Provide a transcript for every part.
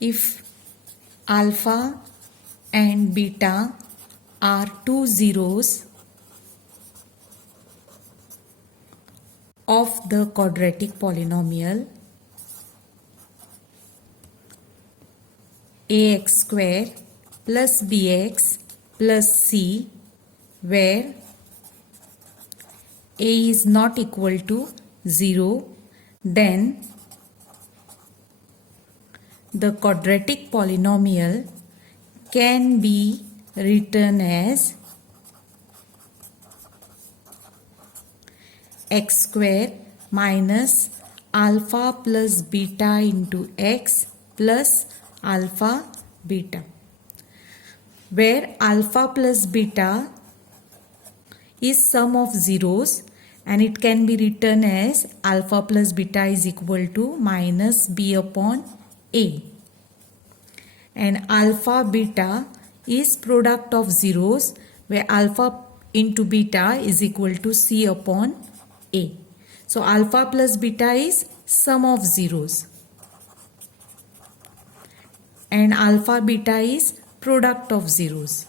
if alpha and beta are two zeros of the quadratic polynomial ax square plus bx plus c, where a is not equal to 0, then the quadratic polynomial can be written as x square minus alpha plus beta into x plus alpha beta, where alpha plus beta is sum of zeros and it can be written as alpha plus beta is equal to minus b upon a, and alpha beta is product of zeros where alpha into beta is equal to c upon a. So alpha plus beta is sum of zeros and alpha beta is product of zeros.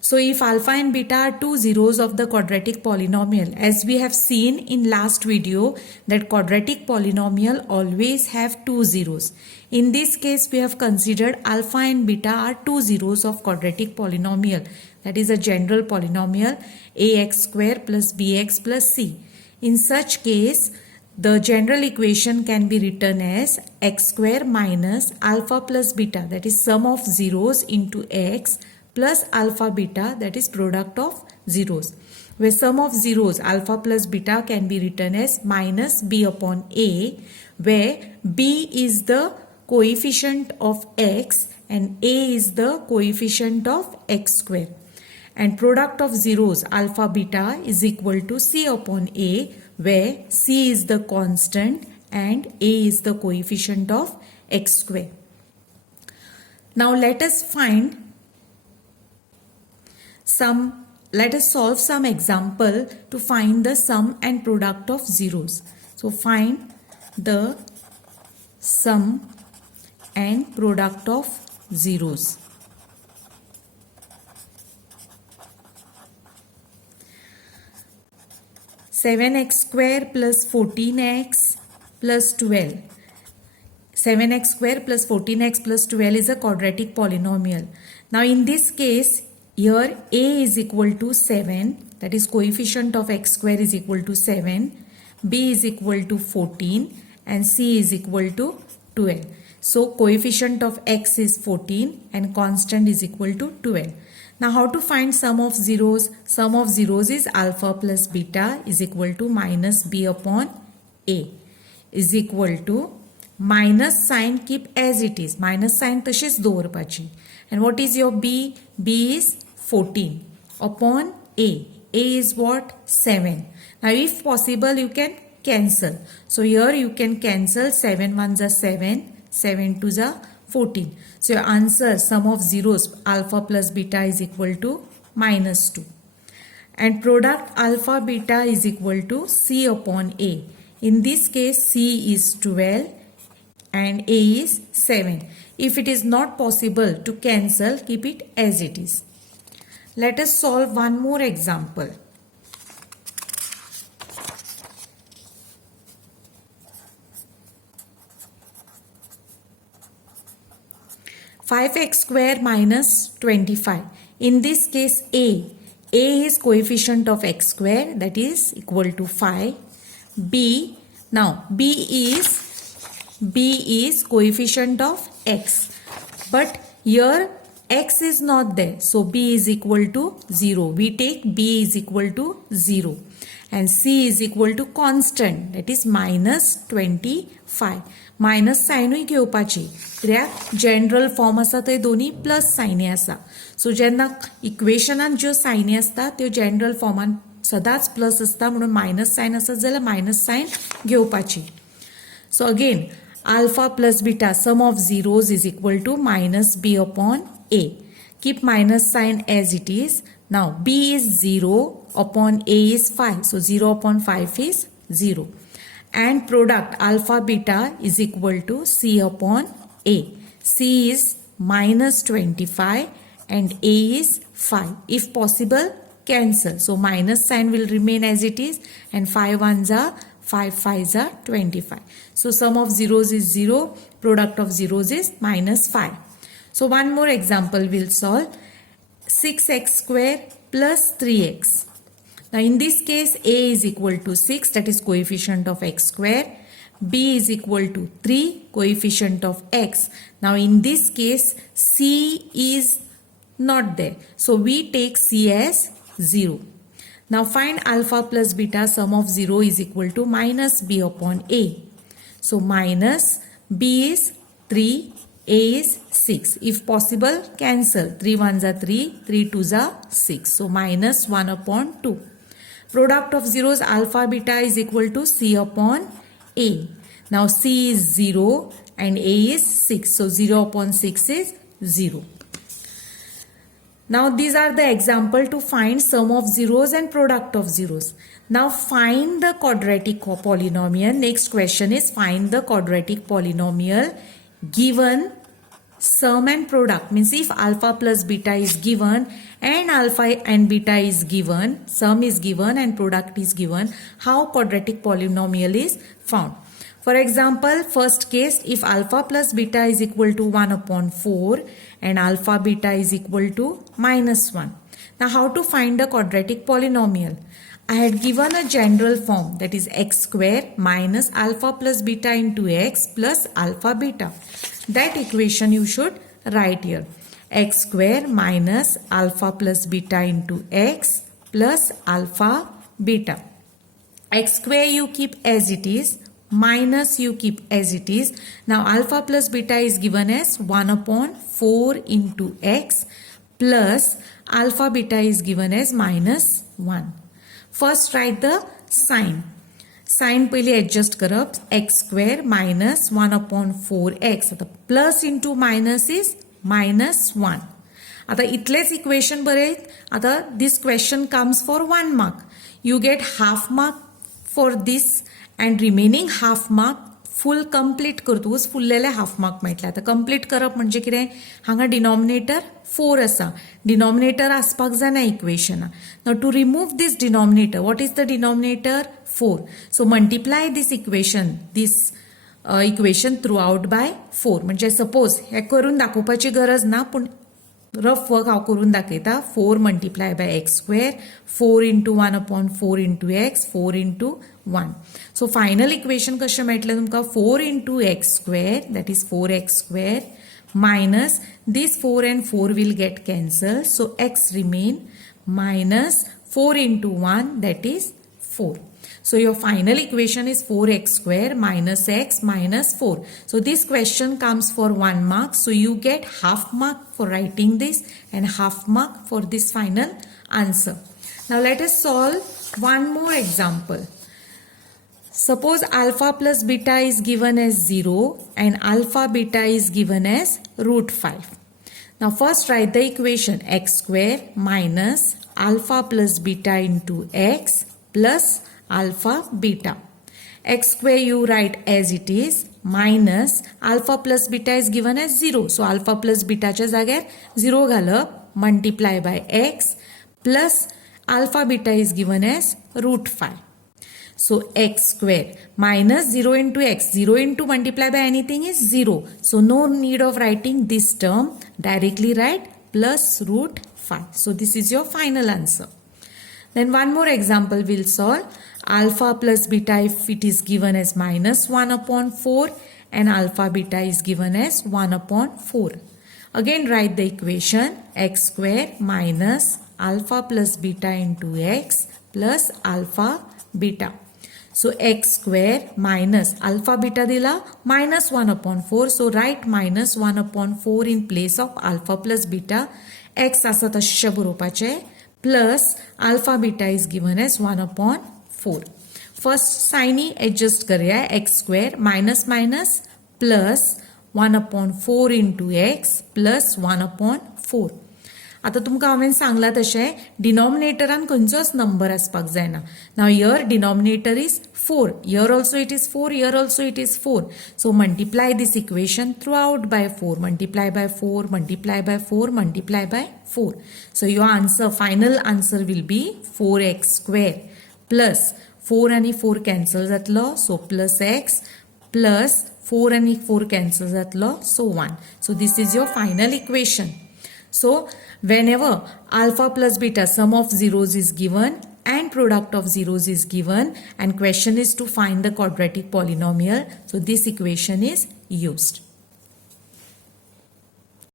So if alpha and beta are two zeros of the quadratic polynomial, as we have seen in last video that quadratic polynomial always have two zeros. In this case we have considered alpha and beta are two zeros of quadratic polynomial, that is a general polynomial ax square plus bx plus c. In such case the general equation can be written as x square minus alpha plus beta, that is sum of zeros into x, plus alpha beta, that is product of zeros, where sum of zeros alpha plus beta can be written as minus b upon a, where b is the coefficient of x and a is the coefficient of x square, and product of zeros alpha beta is equal to c upon a, where c is the constant and a is the coefficient of x square. Now let us solve some example to find the sum and product of zeros. So find the sum and product of zeros. Seven x square plus 14x plus 12. 7x square plus 14x plus 12 is a quadratic polynomial. Now in this case, here a is equal to 7, that is coefficient of x square is equal to 7, b is equal to 14 and c is equal to 12. So coefficient of x is 14 and constant is equal to 12. Now how to find sum of zeros? Sum of zeros is alpha plus beta is equal to minus b upon a is equal to minus sign keep as it is. Minus sign तशीच दवरपाची. And what is your b? b is 14 upon a. a is what? 7. Now if possible you can cancel. So here you can cancel 7 ones are 7, 7 twos are 14. So your answer sum of zeros alpha plus beta is equal to minus 2. And product alpha beta is equal to c upon a. In this case c is 12 and a is 7. If it is not possible to cancel, keep it as it is. Let us solve one more example. Five x square minus 25. In this case a is coefficient of x square, that is equal to 5. b is coefficient of x, but here x is not there, so b is equal to 0. We take b is equal to 0 and c is equal to constant, that is minus 25. Minus सायनूय घेवपाची, कित्याक general form आसा थंय दोनी plus Sayani आसा. सो जेन्ना इक्वेशनान ज्यो सायनी आसता त्यो general फॉर्मान सदांच प्लस आसता, म्हणून मायनस सायन आसत जाल्यार मायनस सायन घेवपाची. So again alpha plus beta sum of zeros is equal to minus b upon a. Keep minus sign as it is. Now b is 0 upon a is 5. So 0 upon 5 is 0. and product alpha beta is equal to C upon A. C is minus 25 and A is 5. If possible, cancel. So minus sign will remain as it is, and 5 ones are 5 5s are 25. So sum of zeros is 0, product of zeros is minus 5. So one more example we'll solve. 6x square plus 3x. Now in this case A is equal to 6, that is coefficient of x square. B is equal to 3, coefficient of x. Now in this case C is not there. So we take C as 0. Now find alpha plus beta, sum of 0 is equal to minus B upon A. So minus B is 3, A is 6. If possible, cancel. 3 ones are 3, 3 twos are 6. So minus 1 upon 2. Product of zeros alpha beta is equal to C upon A. Now C is 0 and A is 6. So 0 upon 6 is 0. Now these are the example to find sum of zeros and product of zeros. Now find the quadratic polynomial. Next question is find the quadratic polynomial given sum and product. Means if alpha plus beta is given and alpha and beta is given, sum is given and product is given, how quadratic polynomial is found. For example, first case, if alpha plus beta is equal to 1 upon 4 and alpha beta is equal to minus 1. Now how to find the quadratic polynomial? I had given a general form, that is x square minus alpha plus beta into x plus alpha beta. That equation you should write here. X square minus alpha plus beta into x plus alpha beta. X square you keep as it is, minus you keep as it is. Now alpha plus beta is given as 1 upon 4 into x plus alpha beta is given as minus 1. First write the sign. Sign पहिले adjust करब. X square minus 1 upon 4x. आता plus into minus is minus 1. आता इतलेच equation बरे आहेत. आता this question comes for 1 mark. You get half mark for this and remaining half mark full complete करतोस फुल्लेले half mark मेळटले. आता कंप्लीट करप म्हणजे कितें, हांगा डिनॉमिनेटर 4 आसा, डिनॉमिनेटर आसपाक जाय इक्वेशना. Now to remove this denominator, what is the denominator 4. So multiply this equation throughout by 4. म्हणजे सपोज हे करून दाखोवपाची गरज ना, पण रफ वर्क हांव करून दाखयता. 4 multiply by x square, 4 into 1 upon 4 into x, 4 into 1. So final equation कशें मेळटलें तुमकां, 4 into x square, that is 4x square, minus this 4 and 4 will get cancelled. So x remain minus 4 into 1, that is 4. So your final equation is 4x square minus x minus 4. So this question comes for 1 mark. So you get half mark for writing this and half mark for this final answer. Now let us solve one more example. Suppose alpha plus beta is given as 0 and alpha beta is given as root 5. Now first write the equation x square minus alpha plus beta into x plus alpha beta. X square you write as it is minus alpha plus beta is given as 0. So alpha plus beta च्या जाग्यार 0 घालप, multiply by x plus alpha beta is given as root 5. So x square minus 0 into x. 0 into multiply by anything is 0. So no need of writing this term. Directly write plus root 5. So this is your final answer. Then one more example we'll solve. Alpha plus beta if it is given as minus 1 upon 4 and alpha beta is given as 1 upon 4. Again write the equation x square minus alpha plus beta into x plus alpha beta. So x square minus alpha beta dila minus 1 upon 4. So write minus 1 upon 4 in place of alpha plus beta. X asa tashya बरोवपाचे plus alpha beta is given as 1 upon 4. First sign adjust करूया. X square minus minus plus 1 upon 4 into x plus 1 upon 4. आता तुमकां हांवें सांगला तशें डिनॉमिनेटरान खंयचोच number आसपाक जायना. Now here denominator is 4. Here also it is 4. Here also it is 4. So multiply this equation throughout by 4. Multiply by 4. Multiply by 4. Multiply by 4. So your answer, final answer will be 4x square plus 4 and 4 cancels at law. So plus x plus 4 and 4 cancels at law. So 1. So this is your final equation. So whenever alpha plus beta sum of zeros is given and product of zeros is given and question is to find the quadratic polynomial, so this equation is used.